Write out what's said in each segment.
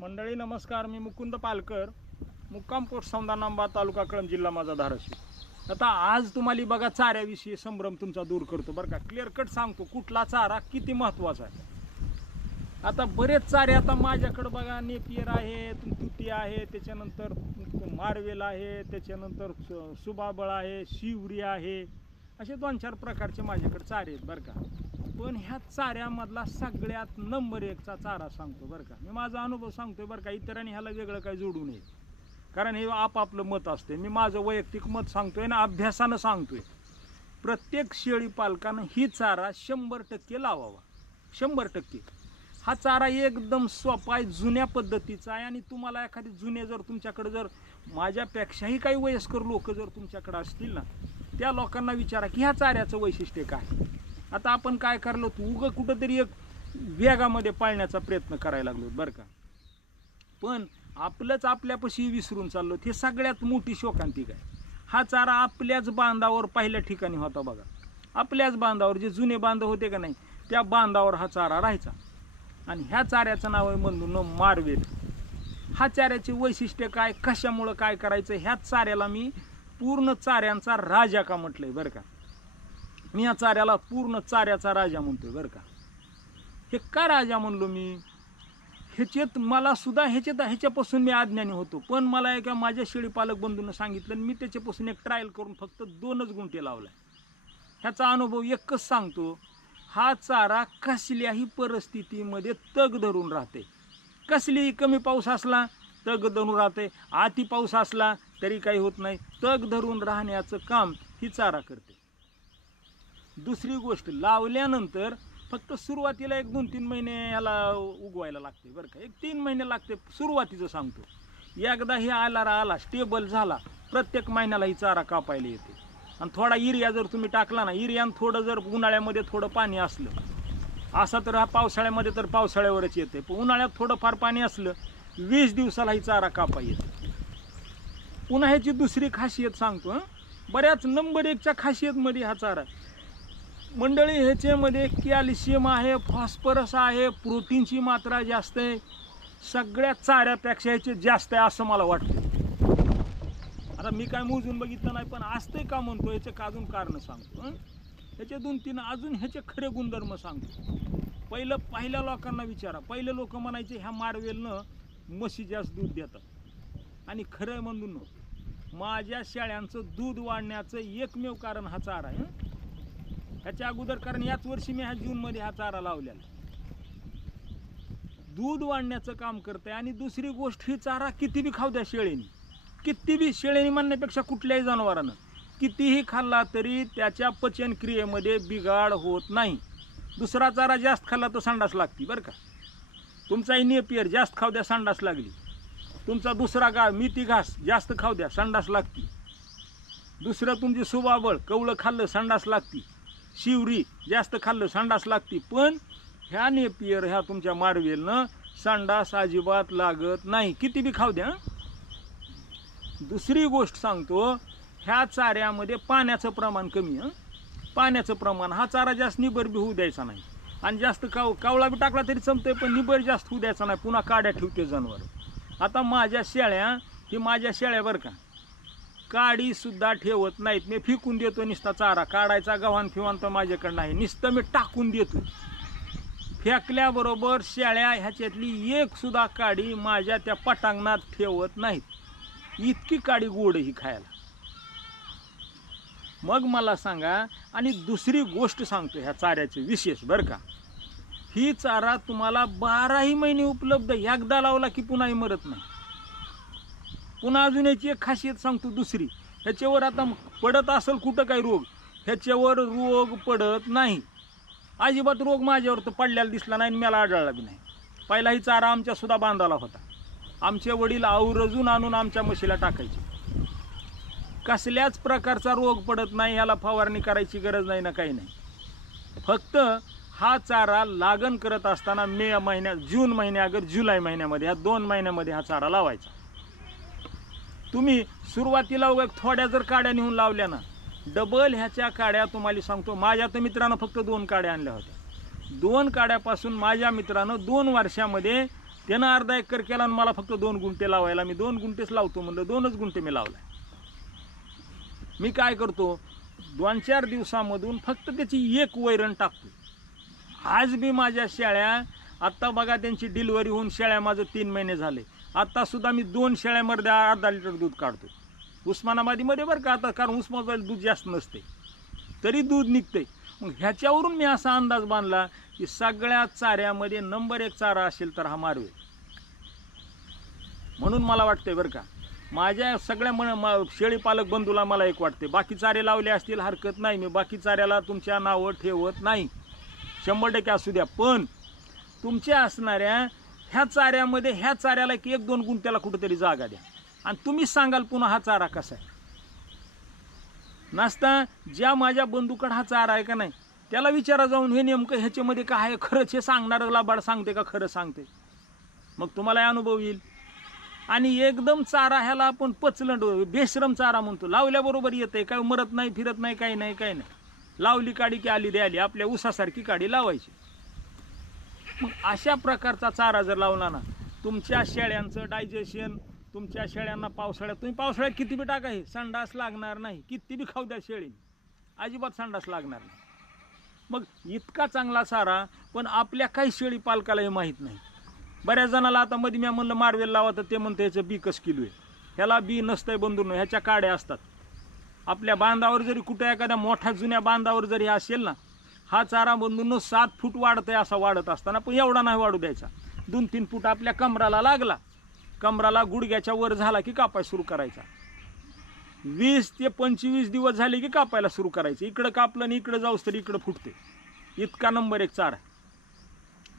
मंडळी नमस्कार. मी मुकुंद पालकर मुक्काम पोट सौंदा नांबा तालुका कळम जिल्हा माझा धाराशिव. आता आज तुम्हाला बघा चाऱ्याविषयी संभ्रम तुमचा दूर करतो बरं का. क्लिअर कट सांगतो कुठला चारा किती महत्त्वाचा आहे. आता बरेच चारे आता माझ्याकडं बघा नेपियर आहे तुती आहे त्याच्यानंतर मार्वेल आहे त्याच्यानंतर सुबाबळ आहे शिवरी आहे. असे दोन चार प्रकारचे माझ्याकडे चारे आहेत बरं का. पण ह्या चाऱ्यामधला सगळ्यात नंबर एकचा चारा सांगतो बरं का. मी माझा अनुभव सांगतोय बरं का इतरांनी ह्याला वेगळं काही जोडू नये. कारण हे आपापलं मत असते मी माझं वैयक्तिक मत सांगतोय ना अभ्यासानं सांगतोय. प्रत्येक शेळी पालकानं ही चारा शंभर टक्के लावावा. शंभर टक्के. हा चारा एकदम सोपा आहे जुन्या पद्धतीचा आहे आणि तुम्हाला एखादी जुने जर तुमच्याकडे जर माझ्यापेक्षाही काही वयस्कर लोक जर तुमच्याकडे असतील ना त्या लोकांना विचारा की ह्या चाऱ्याचं वैशिष्ट्य काय? आता आपण काय करलो तू उगं कुठंतरी एक वेगामध्ये पाळण्याचा प्रयत्न करायला लागलो बरं का? पण आपलंच आपल्यापाशी विसरून चाललो हे सगळ्यात मोठी शोकांतिक आहे. हा चारा आपल्याच बांधावर पहिल्या ठिकाणी होता बघा. आपल्याच बांधावर जे जुने बांध होते का नाही त्या बांधावर हा चारा राहायचा. आणि ह्या चाऱ्याचं नाव आहे म्हणून मारवेल. हा चाऱ्याचे वैशिष्ट्य काय कशामुळं काय करायचं ह्याच चाऱ्याला मी पूर्ण चाऱ्यांचा राजा का म्हटलंय बरं का? मी या चाऱ्याला पूर्ण चाऱ्याचा राजा म्हणतोय बरं का. हे का राजा म्हणलो मी? ह्याच्यात मला सुद्धा ह्याच्यात ह्याच्यापासून मी अज्ञानी होतो. पण मला एका माझ्या शेळी पालक बंधूंना सांगितलं आणि मी त्याच्यापासून एक ट्रायल करून फक्त दोनच गुंठे लावलाय. ह्याचा अनुभव एकच सांगतो हा चारा कसल्याही परिस्थितीमध्ये तग धरून राहते कसलीही कमी पाऊस असला तग धरून राहते अति पाऊस असला तरी काही होत नाही. तग धरून राहण्याचं काम ही चारा करते. दुसरी गोष्ट लावल्यानंतर फक्त सुरुवातीला एक दोन तीन महिने याला उगवायला लागते बरं का. एक तीन महिने लागते सुरुवातीचं सांगतो. एकदा हे आला आला स्टेबल झाला प्रत्येक महिन्याला ही चारा कापायला येते. आणि थोडा युरिया जर तुम्ही टाकला ना युरियानं थोडं जर उन्हाळ्यामध्ये थोडं पाणी असलं. असा तर हा पावसाळ्यामध्ये तर पावसाळ्यावरच येते पण उन्हाळ्यात थोडंफार पाणी असलं वीस दिवसाला ही चारा कापा येते. पुन्हा ह्याची दुसरी खासियत सांगतो बऱ्याच नंबर एकच्या खासियतमध्ये हा चारा मंडळी ह्याच्यामध्ये कॅल्शियम आहे फॉस्फरस आहे प्रोटीनची मात्रा जास्त आहे. सगळ्या चाऱ्यापेक्षा ह्याचे जास्त आहे असं मला वाटतं. आता मी काय मोजून बघितलं नाही पण असतंय का म्हणतो याचे अजून कारण सांगतो ह्याचे दोन तीन अजून ह्याचे खरे गुणधर्म सांगतो. पहिलं पहिल्या लोकांना विचारा. पहिले लोक म्हणायचे ह्या मारवेलनं म्हशी जास्त दूध देतात. आणि खरं म्हणून माझ्या शेळ्यांचं दूध वाढण्याचं एकमेव कारण हा चारा आहे ह्याच्या अगोदर कारण याच वर्षी मी ह्या जूनमध्ये हा चारा लावलेला. दूध वाढण्याचं काम करते आणि दुसरी गोष्ट ही चारा किती बी खाऊ द्या शेळीने. किती बी शेळीने म्हणण्यापेक्षा कुठल्याही जनावरानं. कितीही खाल्ला तरी त्याच्या पचनक्रियेमध्ये बिघाड होत नाही. दुसरा चारा जास्त खाल्ला तर संडास लागती बरं का? तुमचाही नेपियर जास्त खाऊ द्या संडास लागली. तुमचा दुसरा गा मिती घास जास्त खाऊ द्या संडास लागती. दुसरं तुमची सुबाबळ कवळं खाल्लं संडास लागती. शिवरी जास्त खाल्लं संडास लागती. पण ह्या नेपियर ह्या तुमच्या मारवेलनं संडास अजिबात लागत नाही. किती बी खाऊ द्या दुसरी गोष्ट सांगतो ह्या चाऱ्यामध्ये पाण्याचं प्रमाण कमी आहे पाण्याचं प्रमाण हा चारा जास्त निबर बी होऊ द्यायचा नाही. आणि जास्त काव कावळा बी टाकला तरी जमतंय पण निबर जास्त होऊ द्यायचा नाही. पुन्हा काड्या ठेवते जनावर. आता माझ्या शेळ्या ही माझ्या शेळ्या बरं का काडी सुद्धा ठेवत नाहीत. मी फिकून देतो निस्ता चारा. काढायचा गव्हाण फिवान तर माझ्याकडे नाही. नुसतं मी टाकून देतो. फेकल्याबरोबर शेळ्या ह्याच्यातली एक सुद्धा काडी माझ्या त्या पटांगणात ठेवत नाहीत. इतकी काडी गोड ही खायला. मग मला सांगा आणि दुसरी गोष्ट सांगतो ह्या चाऱ्याची विशेष बरं का? ही चारा तुम्हाला बाराही महिने उपलब्ध एकदा लावला की पुन्हाही मरत नाही. पुन्हा अजून याची एक खासियत सांगतो दुसरी. ह्याच्यावर आता पडत असेल कुठं काही रोग? ह्याच्यावर रोग पडत नाही. अजिबात रोग माझ्यावर तर पडलेला दिसला नाही आणि मला आढळला बी नाही. पहिलाही चारा आमच्या सुद्धा बांधाला होता. आमचे वडील आवरजून आणून आमच्या म्हशीला टाकायचे. कसल्याच प्रकारचा रोग पडत नाही ह्याला फवारणी करायची गरज नाही ना काही नाही. फक्त हा चारा लागण करत असताना मे महिन्यात जून महिन्या अगर जुलै महिन्यामध्ये ह्या दोन महिन्यामध्ये हा चारा लावायचा. तुम्ही सुरुवातीला उगा थोड्या जर काड्या नेऊन लावल्या ना डबल ह्याच्या काड्या तुम्हाला सांगतो. माझ्या तर मित्रानं फक्त दोन काड्या आणल्या होत्या. दोन काड्यापासून माझ्या मित्रानं दोन वर्षामध्ये त्यानं अर्धा एकर केला आणि मला फक्त दोन गुंठे लावायला. मी दोन गुंठेच लावतो म्हणलं दोनच गुंठे मी लावलाय. मी काय करतो दोन चार दिवसामधून फक्त त्याची एक वैरण टाकतो. आज मी माझ्या शेळ्या आत्ता बघा त्यांची डिलिव्हरी होऊन शेळ्या माझं तीन महिने झाले. आत्तासुद्धा मी दोन शेळ्यामध्ये अर्धा लिटर दूध काढतो. उस्मानाबादीमध्ये बरं का आता कारण उस्मानाबाद दूध जास्त नसते. तरी दूध निघते मग ह्याच्यावरून मी असा अंदाज बांधला की सगळ्या चाऱ्यामध्ये नंबर एक चारा असेल तर हा मारवे म्हणून मला वाटतंय बरं का माझ्या सगळ्या मन म- शेळीपालक बंधूला मला एक वाटते बाकी चारे लावले असतील हरकत नाही मी बाकी चाऱ्याला तुमच्या नावं ठेवत नाही. शंभर टक्के असू द्या. पण तुमच्या असणाऱ्या ह्या चाऱ्यामध्ये ह्या चाऱ्याला की एक दोन गुण त्याला कुठेतरी जागा द्या. आणि तुम्हीच सांगाल पुन्हा हा चारा कसा आहे? नसता ज्या माझ्या बंधूकडे हा चारा आहे का नाही त्याला विचारा जाऊन हे नेमकं ह्याच्यामध्ये काय आहे? खरंच हे सांगणारं लाबाड सांगते का? खरं सांगते. मग तुम्हाला अनुभव येईल. आणि एकदम चारा ह्याला आपण पचलंड बेश्रम चारा म्हणतो. लावल्याबरोबर येते काय मरत नाही फिरत नाही काही नाही काही नाही. लावली काडी की आली दे आली आपल्या उसासारखी काडी लावायची. मग अशा प्रकारचा चारा जर लावला ना तुमच्या शेळ्यांचं डायजेशन तुमच्या शेळ्यांना पावसाळ्यात तुम्ही पावसाळ्यात किती बी टाका हे संडास लागणार नाही किती बी खाऊ द्या शेळी. अजिबात संडास लागणार नाही. मग इतका चांगला चारा पण आपल्या काही शेळी पालकाला हे माहीत नाही. बऱ्याच जणाला आता मध्ये मी म्हणलं मार्वेल लावा तर ते म्हणतं ह्याचं बी कस किलो आहे? ह्याला बी नसतंय बंधून ह्याच्या काड्या असतात. आपल्या बांधावर जरी कुठे एखाद्या मोठ्या जुन्या बांधावर जरी असेल ना हा चारा बंधून सात फूट वाढतंय असा वाढत असताना पण एवढा नाही वाढू द्यायचा. दोन तीन फूट आपल्या कमराला लागला. कमराला गुडघ्याच्या वर झाला की कापाय सुरू करायचा. वीस ते पंचवीस दिवस झाले की कापायला सुरू करायचं. इकडं कापलं आणि इकडं जाऊस तर इकडं फुटते इतका नंबर एक चारा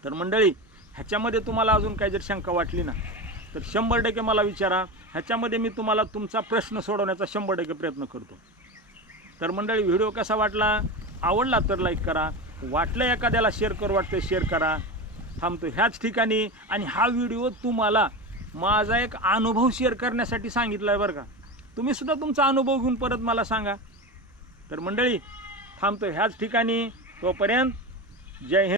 तर मंडळी ह्याच्यामध्ये तुम्हाला अजून काही जर शंका वाटली ना तर शंभर टक्के मला विचारा. ह्याच्यामध्ये मी तुम्हाला तुमचा प्रश्न सोडवण्याचा शंभर टक्के प्रयत्न करतो. तर मंडळी व्हिडिओ कसा वाटला? आवडला तर लाईक करा. वाटलं एखाद्याला शेअर करू वाटतं शेअर करा. थांबतो ह्याच ठिकाणी. आणि हा व्हिडिओ तुम्हाला माझा एक अनुभव शेअर करण्यासाठी सांगितला आहे बरं का. तुम्ही सुद्धा तुमचा अनुभव घेऊन परत मला सांगा. तर मंडळी थांबतो ह्याच ठिकाणी. तोपर्यंत जय हिंद.